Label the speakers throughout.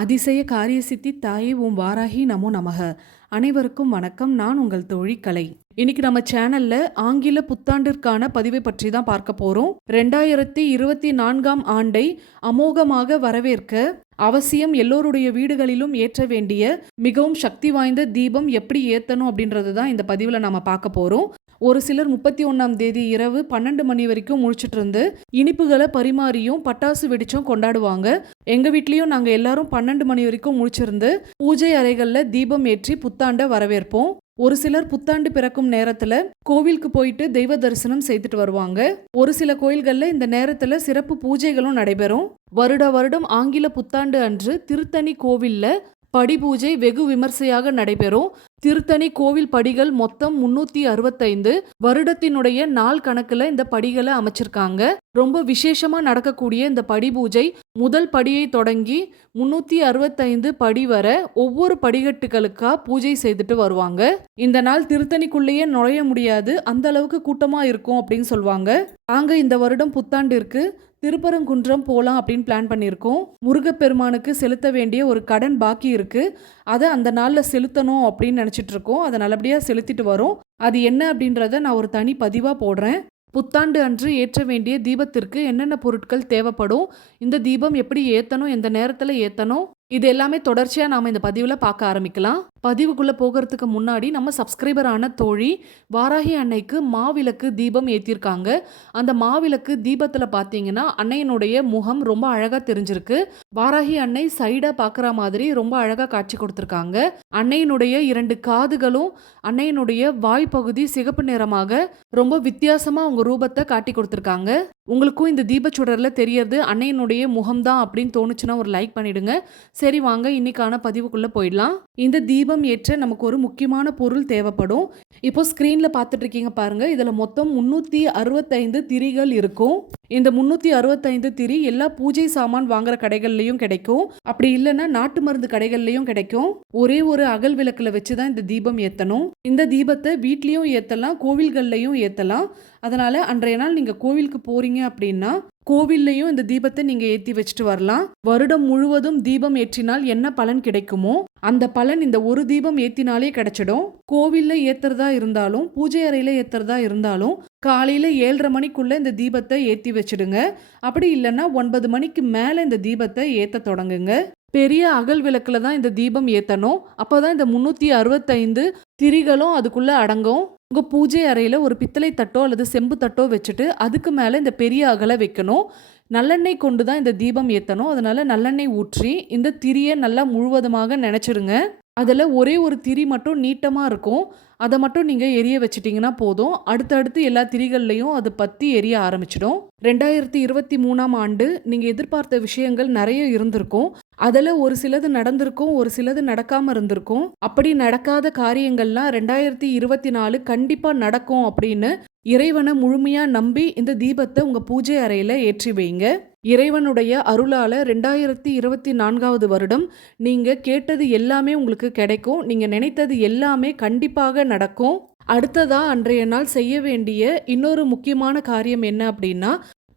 Speaker 1: அதிசய காரிய சித்தி தாயே உம் வாராகி நமோ நமக. அனைவருக்கும் வணக்கம். நான் உங்கள் தோழி கலை இன்னைக்கு நம்ம சேனல்ல ஆங்கில புத்தாண்டிற்கான பதிவை பற்றி தான் பார்க்க போறோம். ரெண்டாயிரத்தி இருபத்தி நான்காம் ஆண்டை அமோகமாக வரவேற்க அவசியம் எல்லோருடைய வீடுகளிலும் ஏற்ற வேண்டிய மிகவும் சக்தி வாய்ந்த தீபம் எப்படி ஏத்தணும் அப்படின்றது தான் இந்த பதிவில் நம்ம பார்க்க போகிறோம் ஒரு சிலர் முப்பத்தி ஒன்றாம் தேதி இரவு பன்னெண்டு மணி வரைக்கும் முழிச்சிட்டு இருந்து இனிப்புகளை பரிமாறியும் பட்டாசு வெடிச்சும் கொண்டாடுவாங்க. எங்க வீட்லயும் நாங்க எல்லாரும் பன்னெண்டு மணி வரைக்கும் முழிச்சிருந்து பூஜை அறைகள்ல தீபம் ஏற்றி புத்தாண்டை வரவேற்போம். ஒரு சிலர் புத்தாண்டு பிறக்கும் நேரத்துல கோவிலுக்கு போயிட்டு தெய்வ தரிசனம் செய்துட்டு வருவாங்க. ஒரு சில கோயில்கள்ல இந்த நேரத்துல சிறப்பு பூஜைகளும் நடைபெறும். வருட வருடம் ஆங்கில புத்தாண்டு அன்று திருத்தணி கோவில்ல படி பூஜை வெகு விமர்சையாக நடைபெறும். திருத்தணி கோவில் படிகள் மொத்தம் முன்னூத்தி அறுபத்தைந்து. வருடத்தினுடைய நாள் கணக்குல இந்த படிகளை அமைச்சிருக்காங்க. ரொம்ப விசேஷமா நடக்கக்கூடிய இந்த படி பூஜை முதல் படியை தொடங்கி முன்னூத்தி அறுபத்தைந்து படி வர ஒவ்வொரு படிகட்டுகளுக்கா பூஜை செய்துட்டு வருவாங்க. இந்த நாள் திருத்தணிக்குள்ளேயே நுழைய முடியாது. அந்த அளவுக்கு கூட்டமா இருக்கும் அப்படின்னு சொல்லுவாங்க அங்க இந்த வருடம் புத்தாண்டு இருக்கு திருப்பரங்குன்றம் போகலாம் அப்படின்னு பிளான் பண்ணியிருக்கோம். முருகப்பெருமானுக்கு செலுத்த வேண்டிய ஒரு கடன் பாக்கி இருக்கு. அதை அந்த நாளில் செலுத்தணும் அப்படின்னு நினச்சிட்டு இருக்கோம். அதை நல்லபடியாக செலுத்திட்டு வரோம். அது என்ன அப்படின்றத நான் ஒரு தனி பதிவாக போடுறேன். புத்தாண்டு அன்று ஏற்ற வேண்டிய தீபத்திற்கு என்னென்ன பொருட்கள் தேவைப்படும்? இந்த தீபம் எப்படி ஏற்றணும் எந்த நேரத்தில் ஏற்றணும் இது எல்லாமே தொடர்ச்சியாக நாம் இந்த பதிவில் பார்க்க ஆரம்பிக்கலாம். பதிவுக்குள்ளே போகிறதுக்கு முன்னாடி நம்ம சப்ஸ்கிரைபரான தோழி வாராகி அன்னைக்கு மாவிளக்கு தீபம் ஏற்றிருக்காங்க அந்த மாவிளக்கு தீபத்தில் பார்த்தீங்கன்னா அன்னையனுடைய முகம் ரொம்ப அழகாக தெரிஞ்சிருக்கு. வாராகி அன்னை சைடாக பார்க்குற மாதிரி ரொம்ப அழகாக காட்சி கொடுத்துருக்காங்க. அன்னையினுடைய இரண்டு காதுகளும் அன்னையனுடைய வாய்ப்பகுதி சிகப்பு நிறமாக ரொம்ப வித்தியாசமாக அவங்க ரூபத்தை காட்டி கொடுத்துருக்காங்க. உங்களுக்கும் இந்த தீபச்சுடரில் தெரியறது அன்னையனுடைய முகம்தான் அப்படின்னு தோணுச்சுன்னா ஒரு லைக் பண்ணிடுங்க. சரி வாங்க இன்னைக்கான பதிவுக்குள்ளே போயிடலாம். இந்த தீபம் ஏற்ற நமக்கு ஒரு முக்கியமான பொருள் தேவைப்படும். இப்போ ஸ்க்ரீனில் பார்த்துட்ருக்கீங்க பாருங்கள் இதில் மொத்தம் முந்நூற்றி அறுபத்தைந்து திரிகள் இருக்கும். இந்த முந்நூற்றி அறுபத்தைந்து திரி எல்லா பூஜை சாமான் வாங்குற கடைகள்லையும் கிடைக்கும். அப்படி இல்லைன்னா நாட்டு மருந்து கடைகள்லையும் கிடைக்கும். ஒரே ஒரு அகல் விளக்கில் வச்சு தான் இந்த தீபம் ஏற்றணும் இந்த தீபத்தை வீட்லேயும் ஏற்றலாம் கோவில்கள்லையும் ஏற்றலாம் அதனால் அன்றைய நாள் நீங்கள் கோவிலுக்கு போகிறீங்க அப்படின்னா கோவில்லையும் இந்த தீபத்தை நீங்கள் ஏற்றி வச்சுட்டு வரலாம். வருடம் முழுவதும் தீபம் ஏற்றினால் என்ன பலன் கிடைக்குமோ அந்த பலன் இந்த ஒரு தீபம் ஏற்றினாலே கிடைச்சிடும். கோவில்ல ஏற்றுறதா இருந்தாலும் பூஜை அறையில் ஏற்றுறதா இருந்தாலும் காலையில் ஏழரை மணிக்குள்ளே இந்த தீபத்தை ஏற்றி வச்சிடுங்க. அப்படி இல்லைன்னா ஒன்பது மணிக்கு மேலே இந்த தீபத்தை ஏற்ற தொடங்குங்க. பெரிய அகல் விளக்கில் தான் இந்த தீபம் ஏற்றணும் அப்போ தான் இந்த முந்நூற்றி அறுபத்தைந்து திரிகளும் அதுக்குள்ளே அடங்கும். உங்கள் பூஜை அறையில் ஒரு பித்தளை தட்டோ அல்லது செம்பு தட்டோ வச்சுட்டு அதுக்கு மேலே இந்த பெரிய அகலை வைக்கணும். நல்லெண்ணெய் கொண்டு தான் இந்த தீபம் ஏற்றணும் அதனால் நல்லெண்ணெய் ஊற்றி இந்த திரியை நல்லா முழுவதுமாக நினச்சிடுங்க. அதில் ஒரே ஒரு திரி மட்டும் நீட்டமாக இருக்கும். அதை மட்டும் நீங்கள் எரிய வச்சிட்டிங்கன்னா போதும். அடுத்தடுத்து எல்லா திரிகள்லையும் அது பற்றி எரிய ஆரம்பிச்சிடும். ரெண்டாயிரத்தி இருபத்தி மூணாம் ஆண்டு நீங்கள் எதிர்பார்த்த விஷயங்கள் நிறைய இருந்திருக்கும். அதில் ஒரு சிலது நடந்திருக்கும் ஒரு சிலது நடக்காமல் இருந்திருக்கும். அப்படி நடக்காத காரியங்கள்லாம் ரெண்டாயிரத்தி இருபத்தி நாலு கண்டிப்பாக நடக்கும் அப்படின்னு இறைவனை முழுமையாக நம்பி இந்த தீபத்தை உங்கள் பூஜை அறையில் ஏற்றி வைங்க. இறைவனுடைய அருளால் ரெண்டாயிரத்தி இருபத்தி நான்காவது வருடம் நீங்கள் கேட்டது எல்லாமே உங்களுக்கு கிடைக்கும். நீங்கள் நினைத்தது எல்லாமே கண்டிப்பாக நடக்கும். அடுத்ததாக அன்றைய நாள் செய்ய வேண்டிய இன்னொரு முக்கியமான காரியம் என்ன அப்படின்னா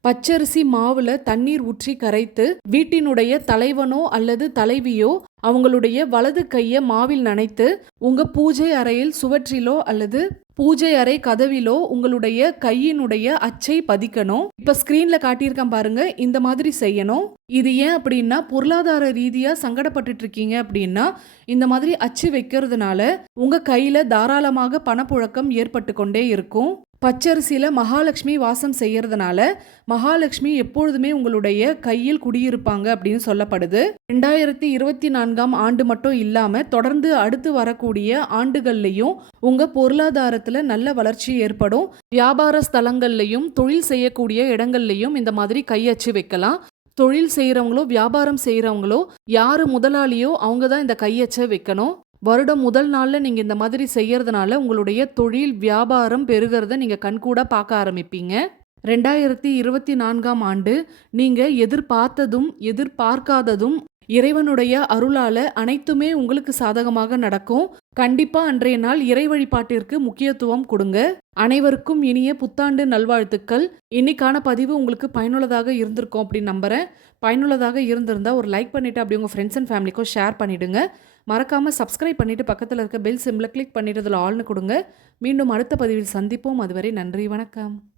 Speaker 1: பச்சரிசி மாவுல தண்ணீர் ஊற்றி கரைத்து வீட்டினுடைய தலைவனோ அல்லது தலைவியோ அவங்களுடைய வலது கையை மாவில் நனைத்து உங்க பூஜை அறையில் சுவற்றிலோ அல்லது பூஜை அறை கதவிலோ உங்களுடைய கையினுடைய அச்சை பதிக்கணும். இப்ப ஸ்கிரீன்ல காட்டியிருக்கேன் பாருங்க இந்த மாதிரி செய்யணும். இது ஏன் அப்படின்னா பொருளாதார ரீதியா சங்கடப்பட்டுட்டு இருக்கீங்க அப்படின்னா இந்த மாதிரி அச்சு வைக்கிறதுனால உங்க கையில தாராளமாக பணப்புழக்கம் ஏற்பட்டு கொண்டே இருக்கும். பச்சரிசியில் மகாலட்சுமி வாசம் செய்கிறதுனால மகாலட்சுமி எப்பொழுதுமே உங்களுடைய கையில் குடியிருப்பாங்க அப்படின்னு சொல்லப்படுது. ரெண்டாயிரத்தி இருபத்தி நான்காம் ஆண்டு மட்டும் இல்லாமல் தொடர்ந்து அடுத்து வரக்கூடிய ஆண்டுகள்லையும் உங்கள் பொருளாதாரத்தில் நல்ல வளர்ச்சி ஏற்படும். வியாபார ஸ்தலங்கள்லையும் தொழில் செய்யக்கூடிய இடங்கள்லையும் இந்த மாதிரி கையச்சு வைக்கலாம். தொழில் செய்கிறவங்களோ வியாபாரம் செய்கிறவங்களோ யார் முதலாளியோ அவங்க தான் இந்த கையச்சை வைக்கணும். வருடம் முதல் நாளில் நீங்கள் இந்த மாதிரி செய்யறதுனால உங்களுடைய தொழில் வியாபாரம் பெருகிறத நீங்கள் கண்கூட பார்க்க ஆரம்பிப்பீங்க. ரெண்டாயிரத்தி இருபத்தி நான்காம் ஆண்டு நீங்கள் எதிர்பார்த்ததும் எதிர்பார்க்காததும் இறைவனுடைய அருளால அனைத்துமே உங்களுக்கு சாதகமாக நடக்கும். கண்டிப்பா அன்றைய நாள் இறை வழிபாட்டிற்கு முக்கியத்துவம் கொடுங்க. அனைவருக்கும் இனிய புத்தாண்டு நல்வாழ்த்துக்கள். இன்னைக்கான பதிவு உங்களுக்கு பயனுள்ளதாக இருந்திருக்கும் அப்படின்னு நம்புறேன். பயனுள்ளதாக இருந்திருந்தா ஒரு லைக் பண்ணிட்டு அப்படி உங்க ஃப்ரெண்ட்ஸ் அண்ட் ஃபேமிலிக்கும் ஷேர் பண்ணிடுங்க. மறக்காம சப்ஸ்கிரைப் பண்ணிட்டு பக்கத்தில் இருக்க பெல் சிம்ல கிளிக் பண்ணிட்டு அதில் ஆள்னு கொடுங்க. மீண்டும் அடுத்த பதிவில் சந்திப்போம். அதுவரை நன்றி வணக்கம்.